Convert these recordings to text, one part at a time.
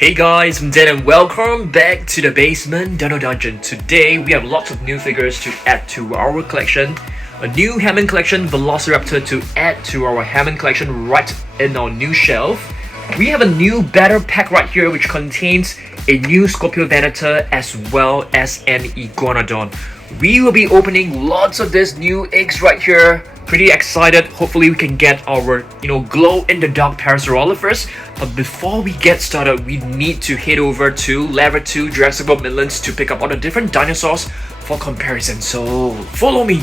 Hey guys, I'm Dan and welcome back to the Basement Dino Dungeon. Today we have lots of new figures to add to our collection. A new Hammond collection Velociraptor to add to our Hammond collection right in our new shelf. We have a new battle pack right here which contains a new Skorpiovenator as well as an Iguanodon. We will be opening lots of these new eggs right here. Pretty excited. Hopefully we can get our glow in the dark Parasaurolophus. But before we get started, we need to head over to Level 2 Jurassic World Midlands to pick up all the different dinosaurs for comparison. So follow me.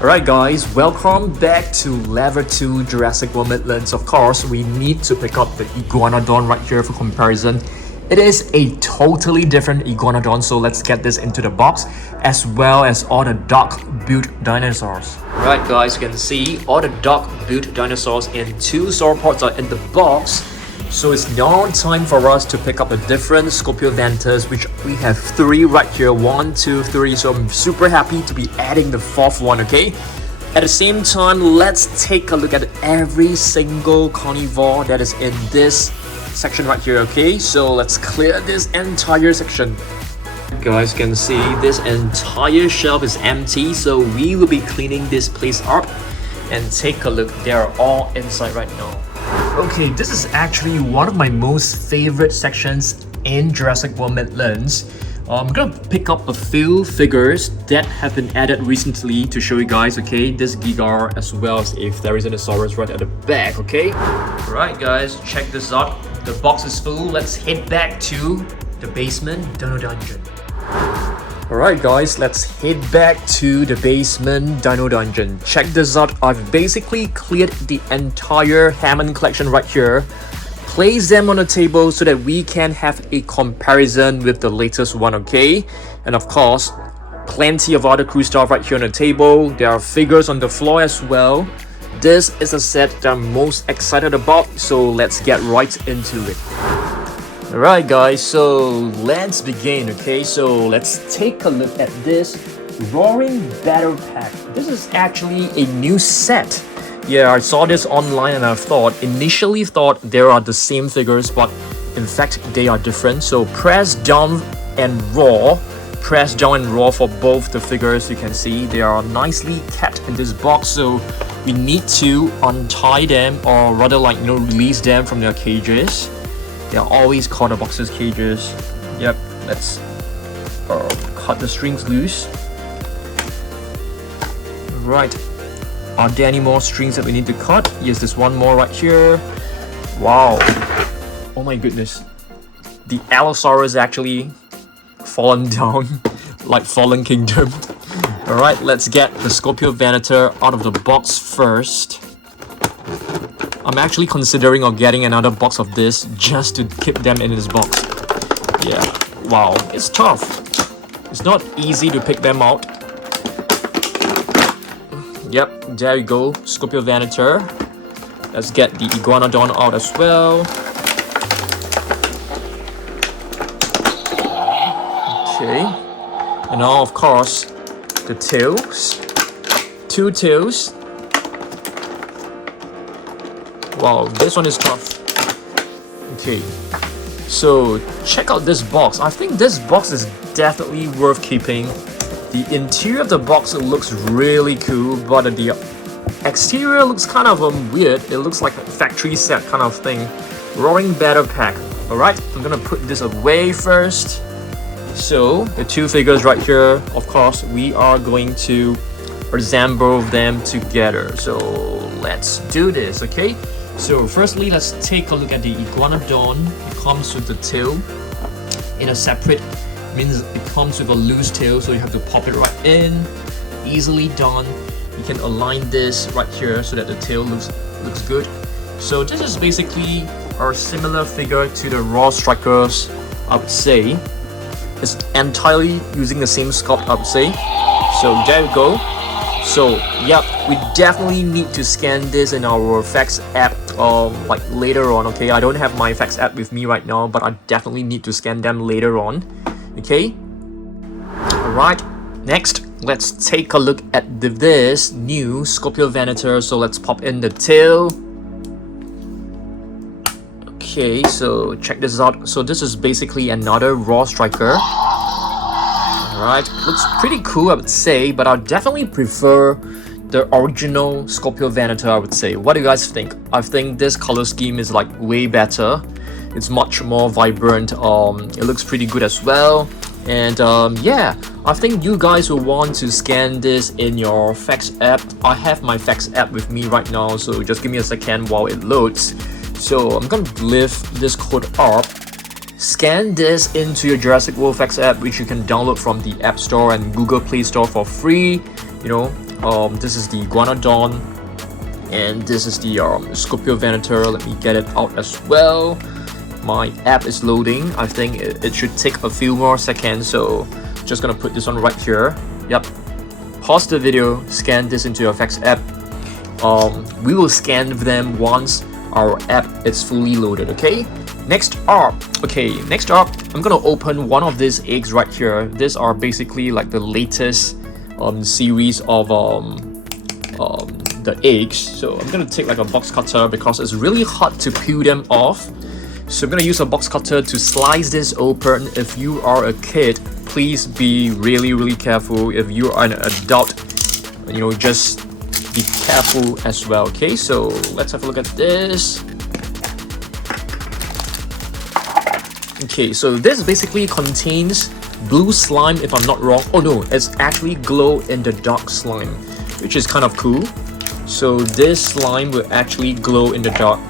Alright guys, welcome back to Level 2 Jurassic World Midlands. Of course, we need to pick up the Iguanodon right here for comparison. It is a totally different Iguanodon, so let's get this into the box, as well as all the dark-built dinosaurs. Right guys, you can see all the dark-built dinosaurs in 2 sauropods are in the box. So it's now time for us to pick up the different Skorpiovenators, which we have 3 right here, 1, 2, 3. So I'm super happy to be adding the 4th one, okay? At the same time, let's take a look at every single carnivore that is in this section right here, okay? So let's clear this entire section. Guys can see this entire shelf is empty, so we will be cleaning this place up and take a look. They are all inside right now. Okay, this is actually one of my most favorite sections in Jurassic World Midlands. I'm gonna pick up a few figures that have been added recently to show you guys, okay? This Gigar as well as a Velociraptor right at the back, okay? Alright guys, check this out. The box is full. Let's head back to the Basement Dino Dungeon. Alright guys, let's head back to the Basement Dino Dungeon. Check this out. I've basically cleared the entire Hammond collection right here. Place them on the table so that we can have a comparison with the latest one, okay? And of course, plenty of other cool stuff right here on the table. There are figures on the floor as well. This is a set that I'm most excited about, so let's get right into it. Alright guys, so let's begin, okay? So let's take a look at this Roaring Battle Pack. This is actually a new set. Yeah, I saw this online and I initially thought they are the same figures, but in fact they are different. So press down and raw for both the figures. You can see they are nicely kept in this box, so we need to untie them, or rather release them from their cages. They are always called the box's cages. Yep, let's cut the strings loose. Right. Are there any more strings that we need to cut? Yes, there's one more right here. Wow. Oh my goodness. The Allosaurus actually fallen down like Fallen Kingdom. Alright, let's get the Skorpiovenator out of the box first. I'm actually considering getting another box of this just to keep them in this box. Yeah, wow, it's tough. It's not easy to pick them out. Yep, there you go, Skorpiovenator. Let's get the Iguanodon out as well. Okay, and now of course the tails. 2 tails. Wow, this one is tough. Okay, so check out this box. I think this box is definitely worth keeping. The interior of the box looks really cool, but the exterior looks kind of weird. It looks like a factory set kind of thing. Roaring Battle Pack. Alright, I'm gonna put this away first. So, the 2 figures right here, of course, we are going to assemble them together. So, let's do this, okay? So, firstly, let's take a look at the Iguanodon. It comes with the tail in a separate, means it comes with a loose tail, so you have to pop it right in. Easily done. You can align this right here so that the tail looks good. So, this is basically a similar figure to the Raw Strikers, I would say. It's entirely using the same sculpt, I would say. So there you go. So yep, we definitely need to scan this in our facts app later on, okay? I don't have my facts app with me right now, but I definitely need to scan them later on, okay? Alright, next let's take a look at this new Skorpiovenator. So let's pop in the tail. Okay, so check this out. So this is basically another raw striker. Alright, looks pretty cool, I would say, but I definitely prefer the original Skorpiovenator, I would say. What do you guys think? I think this color scheme is like way better. It's much more vibrant. It looks pretty good as well. And yeah, I think you guys will want to scan this in your Fax app. I have my Fax app with me right now, so just give me a second while it loads. So I'm gonna lift this code up. Scan this into your Jurassic World Fax app, which you can download from the App Store and Google Play Store for free. You know, this is the Iguanodon, and this is the Skorpiovenator. Let me get it out as well. My app is loading. I think it should take a few more seconds, so just gonna put this on right here. Yep. Pause the video, scan this into your Fax app. We will scan them once our app is fully loaded, okay? Next up, I'm gonna open one of these eggs right here. These are basically like the latest series of the eggs. So I'm gonna take like a box cutter because it's really hard to peel them off. So I'm gonna use a box cutter to slice this open. If you are a kid, please be really careful. If you are an adult, you know, just be careful as well. Okay, so let's have a look at this. Okay, so this basically contains blue slime, if I'm not wrong. Oh no, it's actually glow-in-the-dark slime, which is kind of cool. So this slime will actually glow in the dark.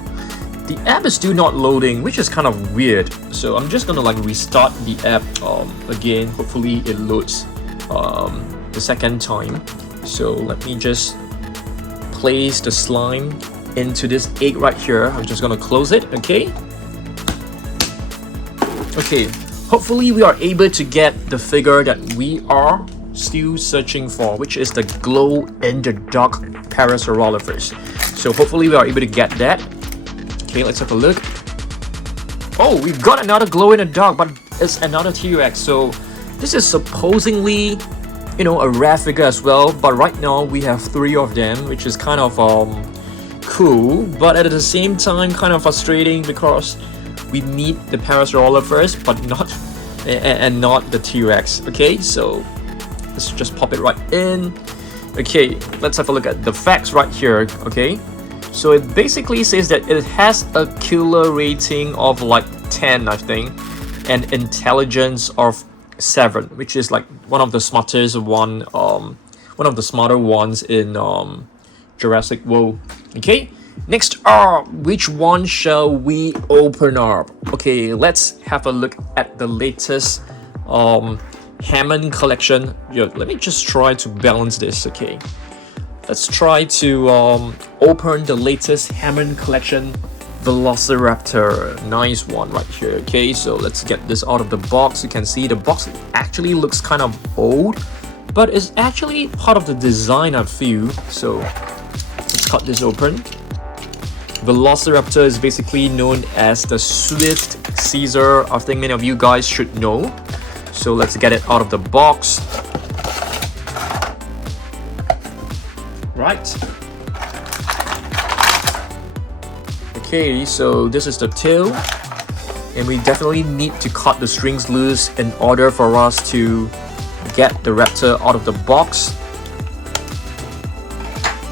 The app is still not loading, which is kind of weird. So I'm just gonna like restart the app again. Hopefully it loads the second time. So let me just place the slime into this egg right here. I'm just gonna close it, okay? Okay, hopefully we are able to get the figure that we are still searching for, which is the glow-in-the-dark Parasaurolophus. So hopefully we are able to get that. Okay, let's have a look. Oh, we've got another glow-in-the-dark, but it's another T-Rex. So this is supposedly, you know, a rare figure as well. But right now we have 3 of them, which is kind of cool, but at the same time kind of frustrating because we need the Parasaurolophus, but not the T-Rex. Okay, so let's just pop it right in. Okay, let's have a look at the facts right here. Okay, so it basically says that it has a killer rating of like 10, I think, and intelligence of 7, which is like one of the smartest one of the smarter ones in Jurassic World. Okay, next up, which one shall we open up? Okay, let's have a look at the latest Hammond collection. Yo, let me just try to balance this. Okay, let's try to open the latest Hammond collection Velociraptor. Nice one right here. Okay, so let's get this out of the box. You can see the box actually looks kind of old, but it's actually part of the design, I feel. So let's cut this open. Velociraptor is basically known as the Swift Caesar. I think many of you guys should know. So let's get it out of the box. Right. Okay, so this is the tail. And we definitely need to cut the strings loose in order for us to get the raptor out of the box.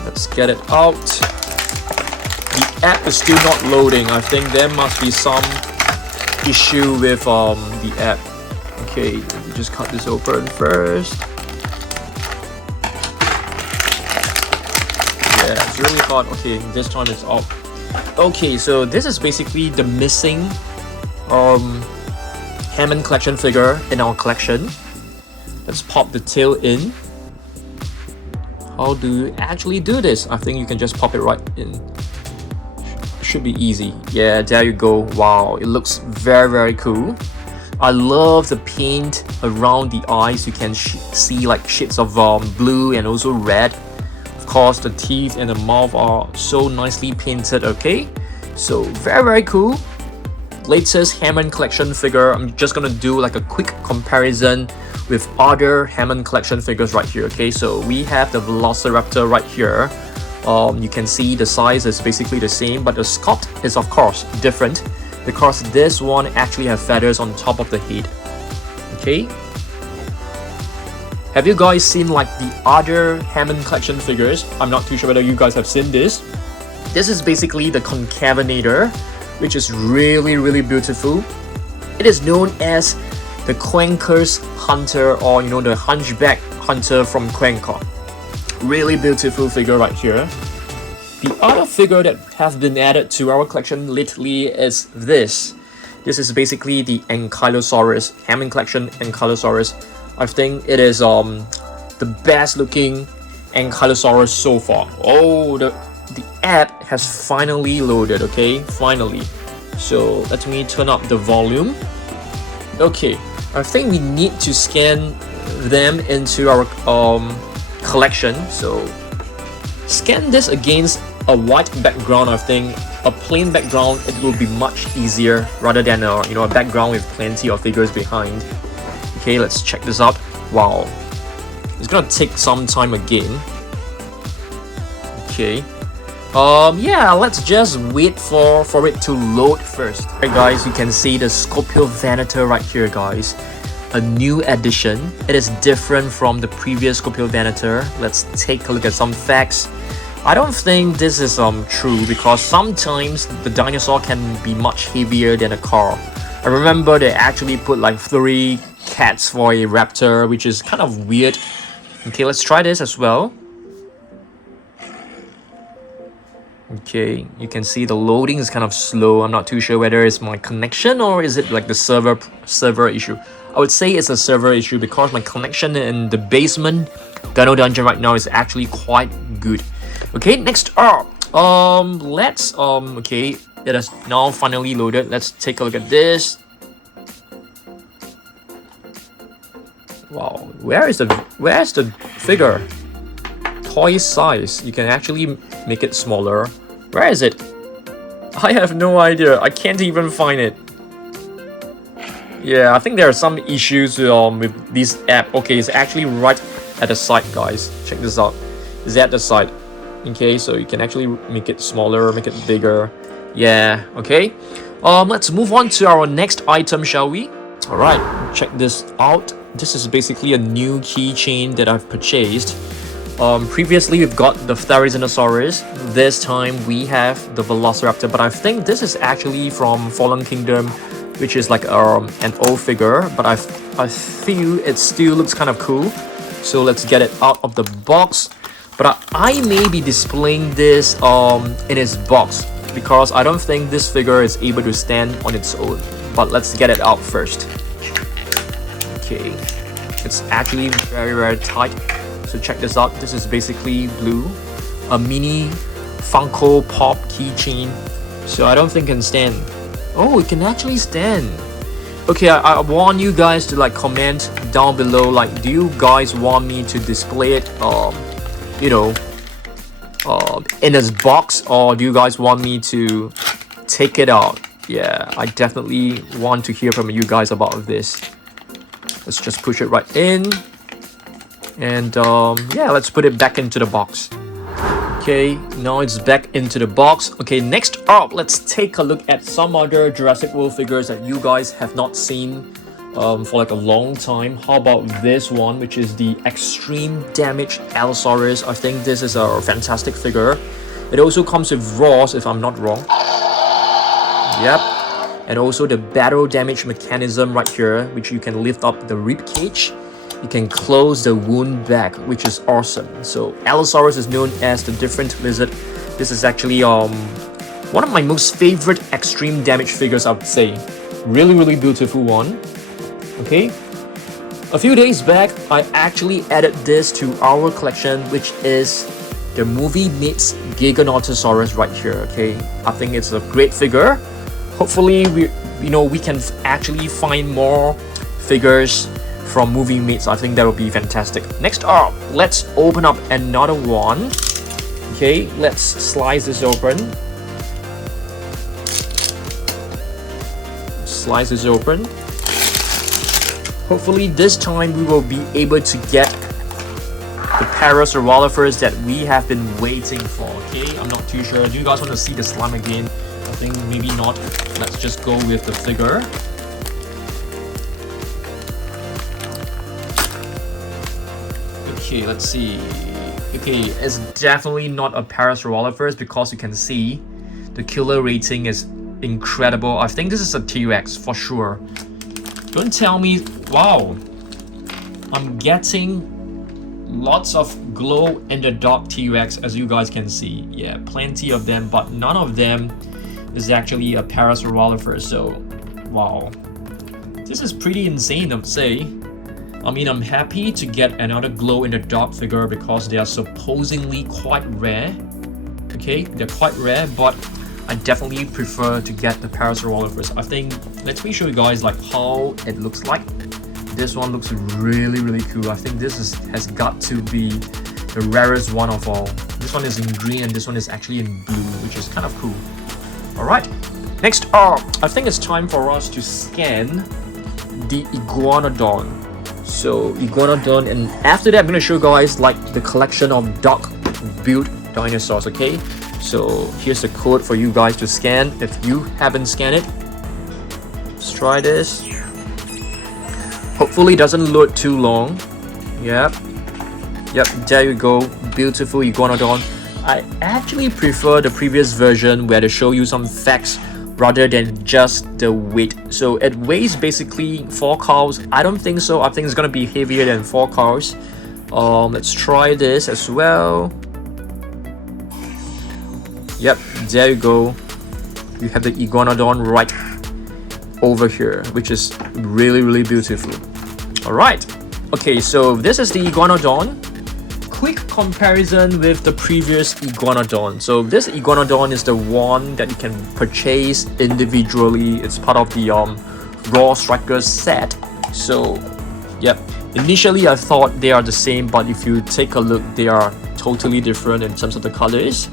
Let's get it out. The app is still not loading. I think there must be some issue with the app. Okay, let me just cut this open first. Yeah, it's really hot. Okay, this time it's out. Okay, so this is basically the missing Hammond collection figure in our collection. Let's pop the tail in. How do you actually do this? I think you can just pop it right in. Should be easy. Yeah, there you go. Wow, it looks very cool. I love the paint around the eyes. You can see like shades of blue and also red. Of course, the teeth and the mouth are so nicely painted. Okay, so very cool. Latest Hammond collection figure. I'm just gonna do like a quick comparison with other Hammond collection figures right here. Okay, so we have the Velociraptor right here. You can see the size is basically the same, but the sculpt is of course different. because this one actually has feathers on top of the head. Okay. Have you guys seen like the other Hammond collection figures? I'm not too sure whether you guys have seen this. This is basically the Concavenator, which is really beautiful. It is known as the Quenker's Hunter, or you know, the Hunchback Hunter from Quenker. Really beautiful figure right here. The other figure that has been added to our collection lately is this. This is basically the Ankylosaurus, Hammond collection Ankylosaurus. I think it is the best looking Ankylosaurus so far. Oh, the app has finally loaded, okay? Finally. So let me turn up the volume. Okay, I think we need to scan them into our collection. So scan this against a white background. I think a plain background, it will be much easier rather than a background with plenty of figures behind. Okay, let's check this out. Wow, it's gonna take some time again. Okay, yeah, let's just wait for it to load first. Alright guys, you can see the Skorpiovenator right here, guys. A new addition. It is different from the previous Skorpiovenator. Let's take a look at some facts. I don't think this is true, because sometimes the dinosaur can be much heavier than a car. I remember they actually put like 3 cats for a raptor, which is kind of weird. Okay, let's try this as well. Okay, you can see the loading is kind of slow. I'm not too sure whether it's my connection or is it like the server issue. I would say it's a server issue because my connection in the basement Dino Dungeon right now is actually quite good. Okay, next up, let's okay, it has now finally loaded. Let's take a look at this. Wow, where's the figure? Toy size. You can actually make it smaller. Where is it? I have no idea. I can't even find it. Yeah, I think there are some issues with this app. Okay, it's actually right at the side, guys. Check this out. It's at the side. Okay, so you can actually make it smaller, make it bigger. Yeah, okay. Let's move on to our next item, shall we? Alright, check this out. This is basically a new keychain that I've purchased. Previously we've got the Therizinosaurus. This time we have the Velociraptor, but I think this is actually from Fallen Kingdom, which is like an old figure, but I feel it still looks kind of cool. So let's get it out of the box. But I may be displaying this in its box, because I don't think this figure is able to stand on its own. But let's get it out first. Okay, it's actually very tight. So check this out. This is basically blue, a mini Funko Pop keychain. So I don't think it can stand. Oh, it can actually stand. Okay, I want you guys to like comment down below, like, do you guys want me to display it in its box, or do you guys want me to take it out? Yeah, I definitely want to hear from you guys about this. Let's just push it right in, and yeah, let's put it back into the box. Okay, now it's back into the box. Okay, next up, let's take a look at some other Jurassic World figures that you guys have not seen for like a long time. How about this one, which is the Extreme Damage Allosaurus? I think this is a fantastic figure. It also comes with Ross, if I'm not wrong. Yep. And also the battle damage mechanism right here, which you can lift up the rib cage. You can close the wound back, which is awesome. So Allosaurus is known as the different lizard. This is actually one of my most favorite extreme damage figures, I would say. Really beautiful one. Okay, a few days back I actually added this to our collection, which is the movie meets Giganotosaurus right here. Okay, I think it's a great figure. Hopefully we can actually find more figures from movie meets. I think that would be fantastic. Next up, let's open up another one. Okay, let's slice this open. Slice this open. Hopefully this time we will be able to get the Parasaurolophers that we have been waiting for. Okay, I'm not too sure. Do you guys want to see the slime again? I I think maybe not. Let's just go with the figure. Okay, let's see. Okay, it's definitely not a Parasaurolophus because you can see the killer rating is incredible. I think this is a T-Rex for sure. Don't tell me. Wow, I'm getting lots of glow in the dark T-Rex, as you guys can see. Yeah, plenty of them, but none of them is actually a Parasaurolophus. So wow, this is pretty insane, I would say. I mean, I'm happy to get another glow in the dark figure because they are supposedly quite rare. Okay, they're quite rare, but I definitely prefer to get the Parasaurolophus. I think, let me show you guys like how it looks like. This one looks really cool. I think this has got to be the rarest one of all. This one is in green and this one is actually in blue, which is kind of cool. Alright, next up, I think it's time for us to scan the Iguanodon. So Iguanodon, and after that I'm going to show you guys like the collection of duck built dinosaurs, okay? So here's the code for you guys to scan if you haven't scanned it. Let's try this. Hopefully it doesn't load too long. Yep, there you go. Beautiful Iguanodon. I actually prefer the previous version where they show you some facts rather than just the weight. So it weighs basically 4 cows. I don't think so. I think it's gonna be heavier than 4 cows. Let's try this as well. Yep, there you go. You have the Iguanodon right over here, which is really beautiful. All right, okay, so this is the Iguanodon. Quick comparison with the previous Iguanodon. So this Iguanodon is the one that you can purchase individually. It's part of the Raw Strikers set. So yep, initially I thought they are the same, but if you take a look, they are totally different in terms of the colors.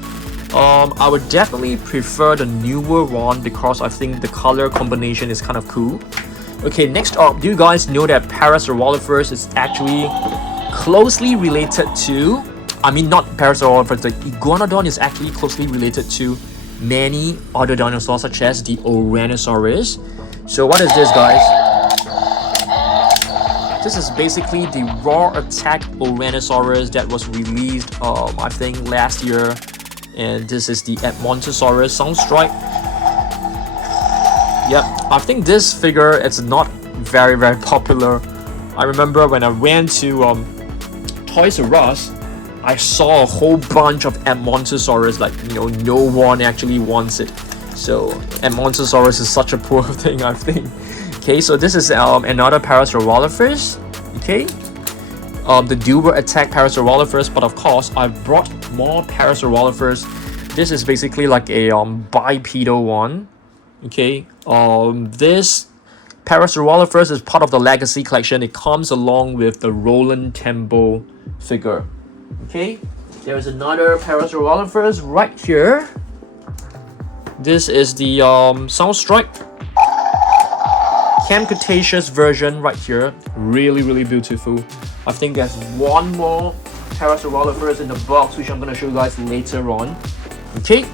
I would definitely prefer the newer one because I think the color combination is kind of cool. Okay, next up, do you guys know that Parasaurolophus is actually closely related to, I mean not Parasaurolophus, the Iguanodon is actually closely related to many other dinosaurs such as the Ouranosaurus. So what is this, guys? This is basically the raw attack Ouranosaurus that was released I think last year. And this is the Edmontosaurus Soundstrike. Yep, I think this figure is not very popular. I remember when I went to Toys R Us, I saw a whole bunch of Edmontosaurus, like, you know, no one actually wants it. So Edmontosaurus is such a poor thing, I think. Okay, so this is another Parasaurolophus. Okay, the dual attack Parasaurolophus, but of course I brought more Parasaurolophus. This is basically like a bipedal one. Okay, this Parasaurolophus is part of the Legacy collection. It comes along with the Roland Temple figure. Okay, there's another Parasaurolophus right here. This is the Soundstrike Camp Cretaceous version right here. Really beautiful. I think there's one more Parasaurolophus in the box, which I'm gonna show you guys later on. Okay,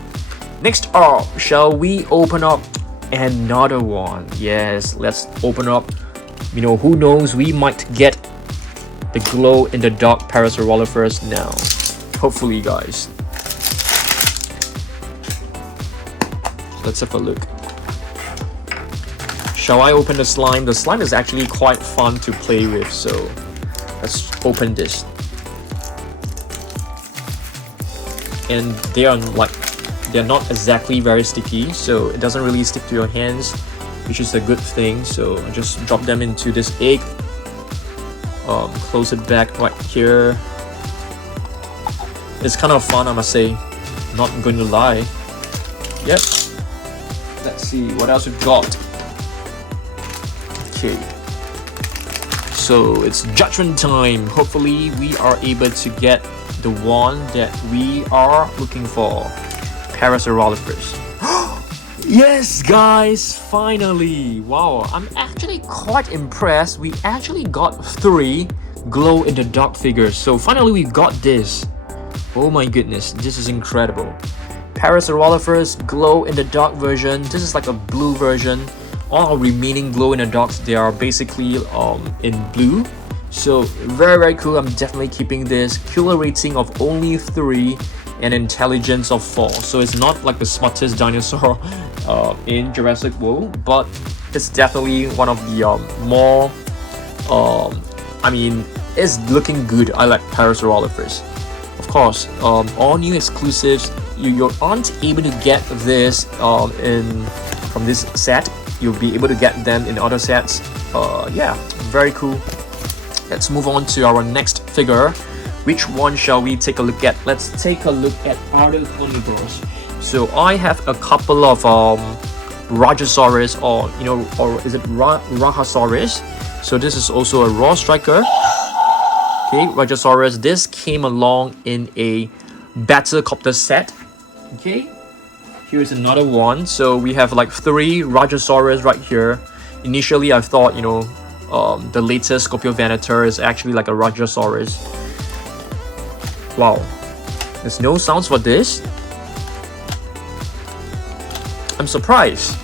next up, shall we open up another one? Yes, let's open up. You know, who knows, we might get the glow in the dark Parasaurolophus now. Hopefully, guys. Let's have a look. Shall I open the slime? The slime is actually quite fun to play with, so let's open this. And they're not exactly very sticky, so it doesn't really stick to your hands, which is a good thing. So I just drop them into this egg. Close it back right here. It's kind of fun, I must say. Not going to lie. Yep. Let's see what else we've got. Okay. So it's judgment time. Hopefully we are able to get the one that we are looking for. Parasaurolophus. Yes, guys, finally. Wow, I'm actually quite impressed. We actually got 3 glow in the dark figures. So finally we got this. Oh my goodness, this is incredible. Parasaurolophus glow-in-the-dark version. This is like a blue version. All our remaining glow-in-the-darks, they are basically in blue. So very cool. I'm definitely keeping this. Killer rating of only 3 and intelligence of 4. So it's not like the smartest dinosaur in Jurassic World, but it's definitely one of the more I mean, it's looking good. I like Parasaurolophus. Of course, all new exclusives. You aren't able to get this from this set. You'll be able to get them in other sets. Yeah, very cool. Let's move on to our next figure. Which one shall we take a look at? Let's take a look at other carnivores. So I have a couple of Rajasaurus, or is it Rahasaurus? So this is also a raw striker. Okay, Rajasaurus. This came along in a Battlecopter set. Okay, here's another one. So we have like 3 Rajasaurus right here. Initially, I thought the latest Skorpiovenator is actually like a Rajasaurus. Wow, there's no sounds for this. I'm surprised.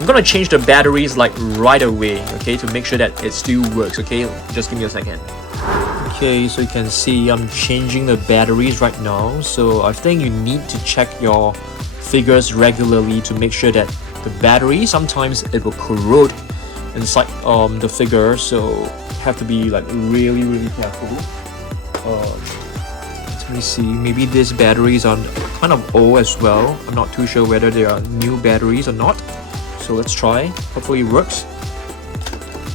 I'm gonna change the batteries like right away, okay, to make sure that it still works. Okay, just give me a second. Okay, so you can see I'm changing the batteries right now. So I think you need to check your figures regularly to make sure that the battery, sometimes it will corrode inside the figure, so you have to be like really careful. Let me see, maybe these batteries are kind of old as well. I'm not too sure whether they are new batteries or not, so let's try. Hopefully it works.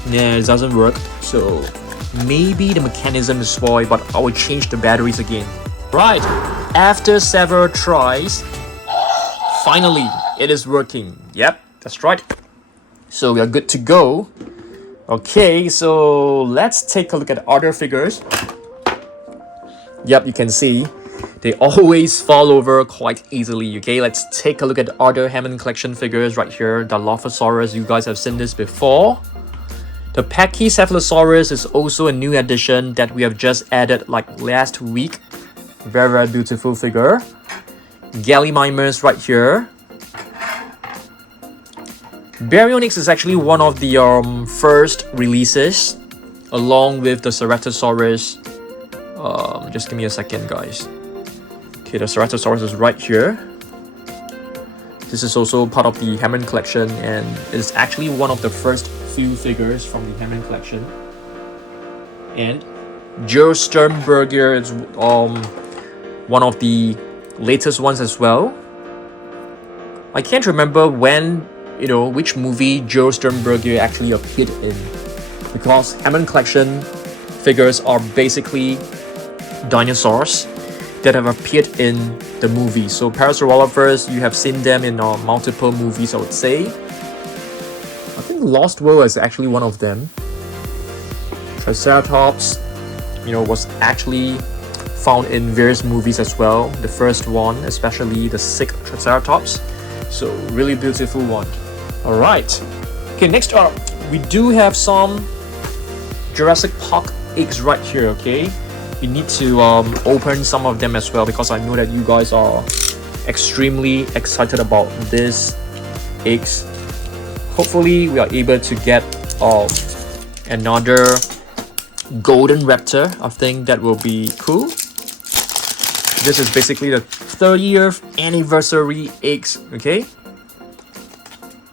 Yeah, it doesn't work, so maybe the mechanism is spoiled, but I will change the batteries again. Right, after several tries, finally it is working. Yep, that's right. So we are good to go. Okay, so let's take a look at other figures. Yep, you can see they always fall over quite easily. Okay, let's take a look at other Hammond collection figures right here. The Dilophosaurus, you guys have seen this before. The Pachycephalosaurus is also a new addition that we have just added like last week. Very beautiful figure. Gallimimus right here. Baryonyx is actually one of the first releases, along with the Ceratosaurus. Just give me a second, guys. Okay, the Ceratosaurus is right here. This is also part of the Hammond collection, and it's actually one of the first few figures from the Hammond collection. And Joe Sternberger is one of the latest ones as well. I can't remember when, which movie Joe Sternberger actually appeared in, because Hammond collection figures are basically dinosaurs that have appeared in the movie. So Parasaurolophus, you have seen them in multiple movies, I would say. I think Lost World is actually one of them. Triceratops, was actually found in various movies as well. The first one, especially the sick Triceratops. So really beautiful one. Alright. Okay, next up, we do have some Jurassic Park eggs right here, okay? We need to open some of them as well, because I know that you guys are extremely excited about these eggs. Hopefully we are able to get another golden raptor. I think that will be cool. This is basically the 30th anniversary eggs, okay?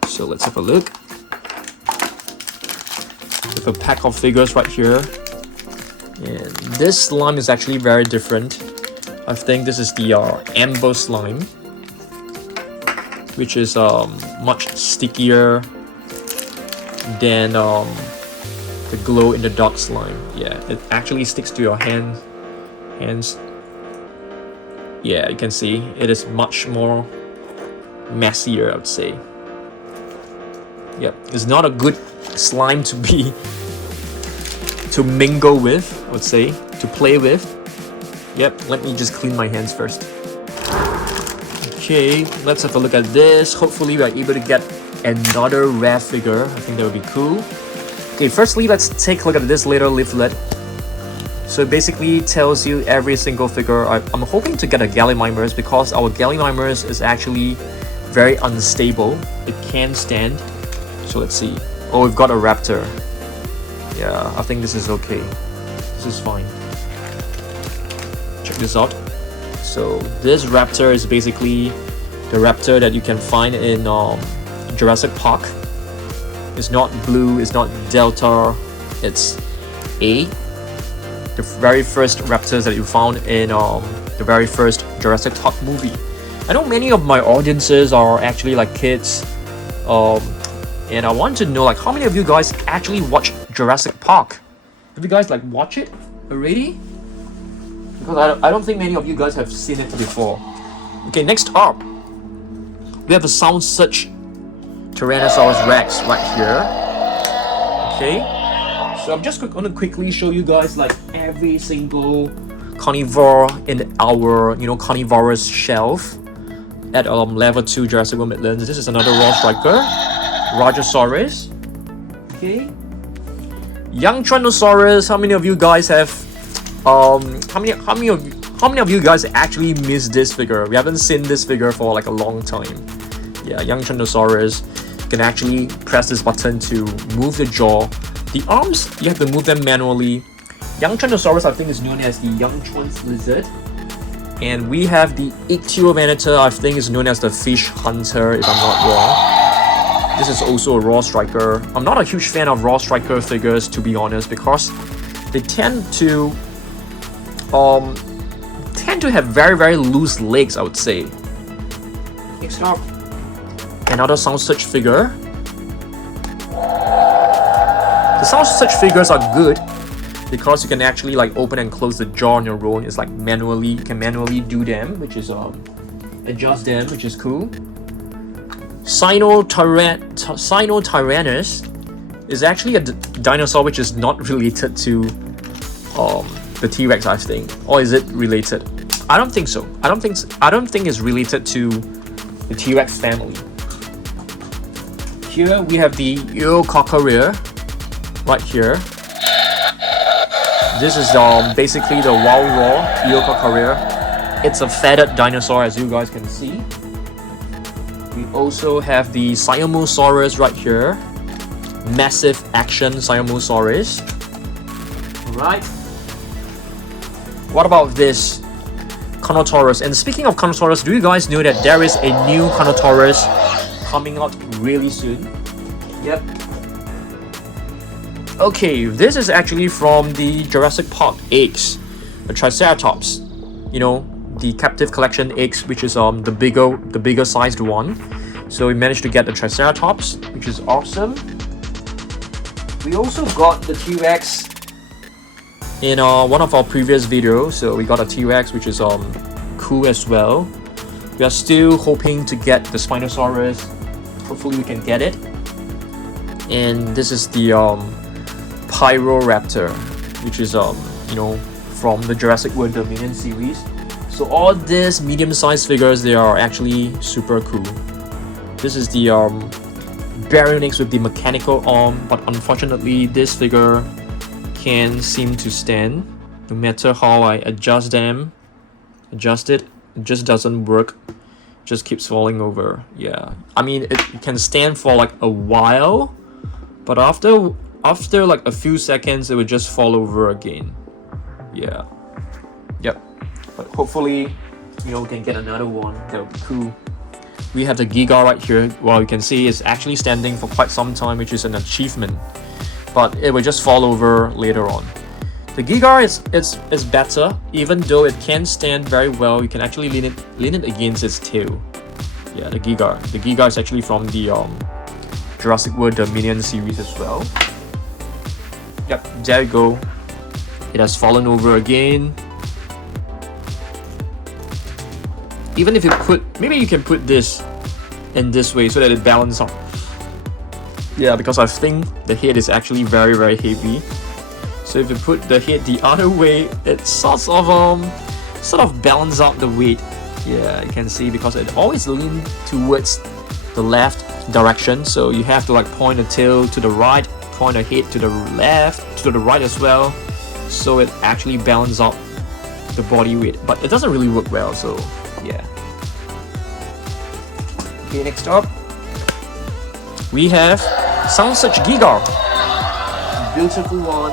So let's have a look. With a pack of figures right here. And this slime is actually very different. I think this is the amber slime, which is much stickier than the glow-in-the-dark slime. Yeah, it actually sticks to your hands. Yeah, you can see it is much more messier, I would say. Yep, it's not a good slime to mingle with, I would say, to play with. Yep, let me just clean my hands first. Okay, let's have a look at this. Hopefully we are able to get another rare figure. I think that would be cool. Okay, firstly, let's take a look at this little leaflet. So it basically tells you every single figure. I'm hoping to get a Gallimimus because our Gallimimus is actually very unstable. It can't stand. So let's see. Oh, we've got a Raptor. Yeah, I think this is okay. This is fine. Check this out. So this Raptor is basically the Raptor that you can find in Jurassic Park. It's not blue, it's not Delta, it's A. The very first Raptors that you found in the very first Jurassic Park movie. I know many of my audiences are actually like kids, and I want to know like how many of you guys actually watch Jurassic Park? Have you guys like watch it already? Because I don't think many of you guys have seen it before. Okay, next up, we have a Sound Search Tyrannosaurus Rex right here. Okay, so I'm just going to quickly show you guys like every single carnivore in our carnivorous shelf at level 2 Jurassic World Midlands. This is another Raw Striker, Rajosaurus. Okay, Young Tyrannosaurus. How many of you guys have how many of you guys actually missed this figure? We haven't seen this figure for like a long time. Yeah, Young Tyrannosaurus. You can actually press this button to move the jaw. The arms, you have to move them manually. Young Tyrannosaurus, I think, is known as the Young Trans Lizard. And we have the Iguanodon, I think is known as the Fish Hunter, if I'm not wrong. This is also a Raw Striker. I'm not a huge fan of Raw Striker figures, to be honest, because they tend to have very, very loose legs, I would say. Next up, another Sound Search figure. The Sound Search figures are good because you can actually like open and close the jaw on your own. It's like manually, you can manually do them, which is adjust them, which is cool. Sinotyrannus is actually a dinosaur which is not related to the T-Rex, I think. Or is it related? I don't think so. I don't think it's related to the T-Rex family. Here we have the Iguanodon right here. This is basically the wild raw Iguanodon. It's a feathered dinosaur, as you guys can see. We also have the Siamosaurus right here. Massive action Siamosaurus. Alright. What about this Carnotaurus? And speaking of Carnotaurus, do you guys know that there is a new Carnotaurus coming out really soon? Yep. Okay, this is actually from the Jurassic Park eggs, the Triceratops. You know, the captive collection eggs, which is the bigger sized one. So we managed to get the Triceratops, which is awesome. We also got the T-Rex in one of our previous videos. So we got a T-Rex, which is cool as well. We are still hoping to get the Spinosaurus. Hopefully we can get it. And this is the Raptor, which is from the Jurassic World Dominion series. So all these medium-sized figures, they are actually super cool. This is the Baryonyx with the mechanical arm, but unfortunately this figure can't seem to stand. No matter how I adjust it just doesn't work. Just keeps falling over. Yeah, I mean it can stand for like a while, but after like a few seconds it would just fall over again. Yeah. Yep. But hopefully, we can get another one. That would be cool. We have the Giga right here. Well, you can see it's actually standing for quite some time, which is an achievement. But it will just fall over later on. The Giga is better, even though it can stand very well. You can actually lean it against its tail. Yeah, the Giga. The Giga is actually from the Jurassic World Dominion series as well. Yep, there you go. It has fallen over again. Even if you maybe you can put this in this way so that it balances out. Yeah, because I think the head is actually very, very heavy. So if you put the head the other way, it sort of balances out the weight. Yeah, you can see because it always leans towards the left direction. So you have to like point the tail to the right, point the head to the left, to the right as well. so it actually balances out the body weight, but it doesn't really work well, so yeah. Okay, next up we have some such Giga, beautiful one.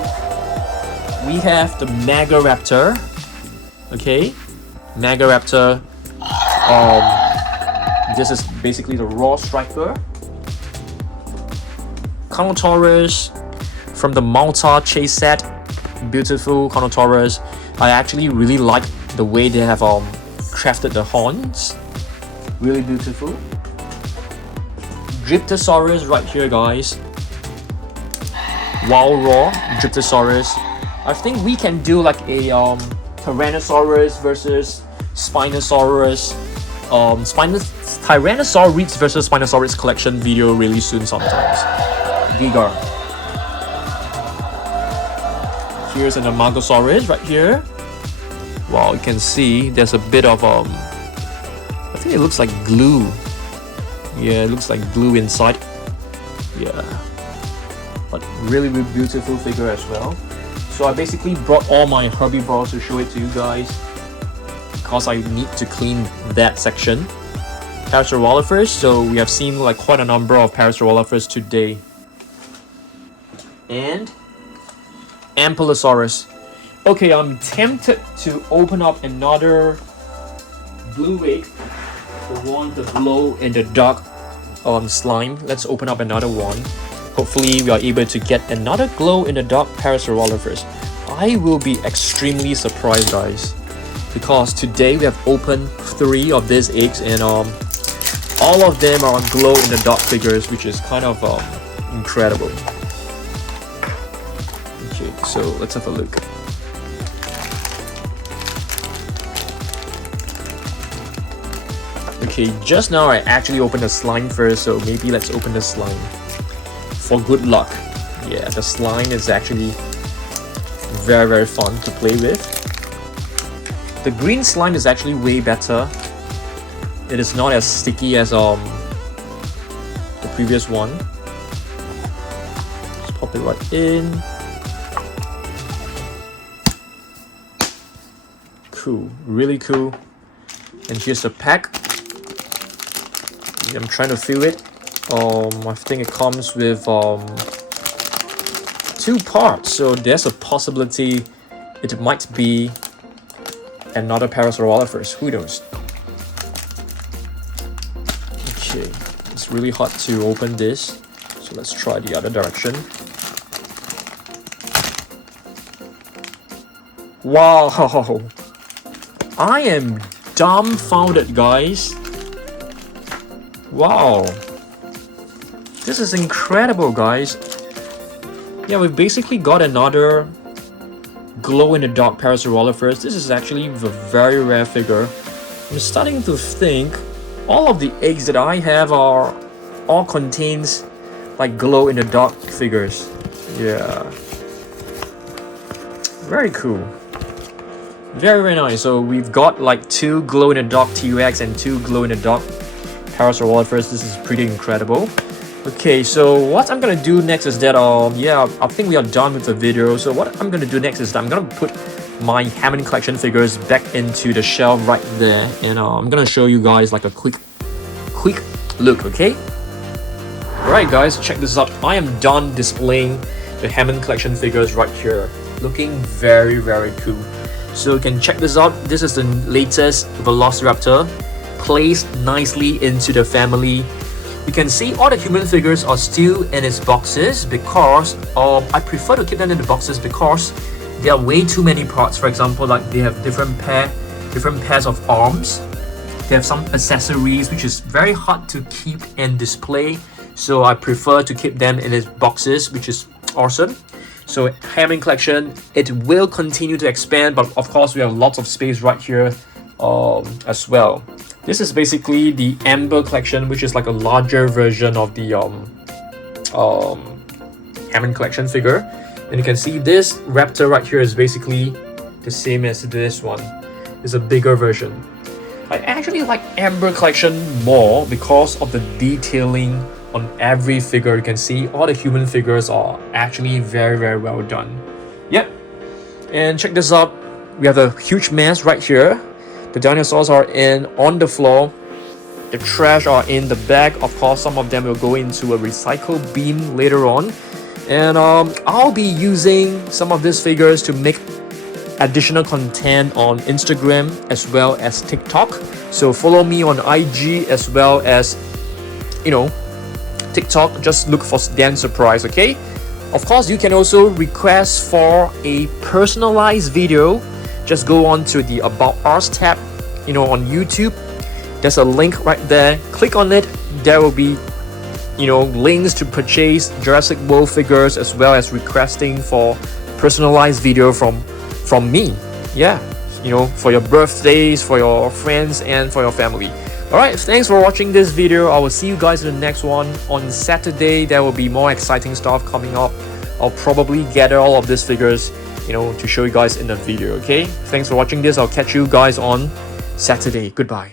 We have the Raptor. Okay, Raptor. This is basically the raw striker. Carnivore from the Malta chase set. Beautiful Carnivore. I actually really like the way they have crafted the horns. Really beautiful. Giganotosaurus right here, guys. Wow, raw Giganotosaurus. I think we can do like a Tyrannosaurus versus Spinosaurus, Tyrannosaurus versus Spinosaurus collection video really soon sometimes. Giga. Here's an Amagosaurus right here. Wow, you can see there's a bit of I think it looks like glue. Yeah, it looks like glue inside. Yeah, but really beautiful figure as well. So I basically brought all my herbivores to show it to you guys, because I need to clean that section. Parasaurolophers, so we have seen like quite a number of Parasaurolophers today. And Ankylosaurus. Okay, I'm tempted to open up another blue wig, the one the glow in the dark slime. Let's open up another one. Hopefully we are able to get another glow in the dark Parasaurolophers. I will be extremely surprised, guys, because today we have opened 3 of these eggs, and all of them are glow in the dark figures, which is kind of incredible. Okay, so let's have a look. Okay, just now I actually opened the slime first, so maybe let's open the slime for good luck. Yeah, the slime is actually very fun to play with. The green slime is actually way better. It is not as sticky as the previous one. Just pop it right in. Cool, really cool. And here's the pack. I'm trying to feel it. I think it comes with 2 parts, so there's a possibility it might be another Parasaurolophus. Who knows? Okay, it's really hard to open this, so let's try the other direction. Wow, I am dumbfounded, guys. Wow, this is incredible, guys. Yeah, we've basically got another glow-in-the-dark Parasaurolophus. This is actually a very rare figure. I'm starting to think all of the eggs that I have are all contains like glow-in-the-dark figures. Yeah, very cool. Very nice. So we've got like 2 glow-in-the-dark T-Rex and 2 glow-in-the-dark Parasaurolophus. This is pretty incredible. Okay, so what I'm gonna do next is that yeah, I think we are done with the video. So what I'm gonna do next is that I'm gonna put my Hammond collection figures back into the shelf right there, and I'm gonna show you guys like a quick look. Okay, alright guys, check this out. I am done displaying the Hammond collection figures right here, looking very cool. So you can check this out. This is the latest Velociraptor, placed nicely into the family. You can see all the human figures are still in its boxes because I prefer to keep them in the boxes because there are way too many parts. For example, like they have different pairs of arms. They have some accessories which is very hard to keep and display. So I prefer to keep them in its boxes, which is awesome. So Hammond collection, it will continue to expand, but of course we have lots of space right here as well. This is basically the Amber collection, which is like a larger version of the Hammond collection figure. And you can see this Raptor right here is basically the same as this one. It's a bigger version. I actually like Amber collection more because of the detailing on every figure. You can see all the human figures are actually very well done. Yep. And check this out. We have a huge mess right here. The dinosaurs are on the floor. The trash are in the bag. Of course, some of them will go into a recycle bin later on. And I'll be using some of these figures to make additional content on Instagram as well as TikTok. So follow me on IG as well as, TikTok. Just look for Dan Surprise, okay? Of course, you can also request for a personalized video. Just go on to the About Us tab, on YouTube. There's a link right there. Click on it. There will be, links to purchase Jurassic World figures as well as requesting for personalized video from me. Yeah, for your birthdays, for your friends, and for your family. Alright, thanks for watching this video. I will see you guys in the next one. On Saturday, there will be more exciting stuff coming up. I'll probably gather all of these figures, to show you guys in the video, okay? Thanks for watching this. I'll catch you guys on Saturday. Goodbye.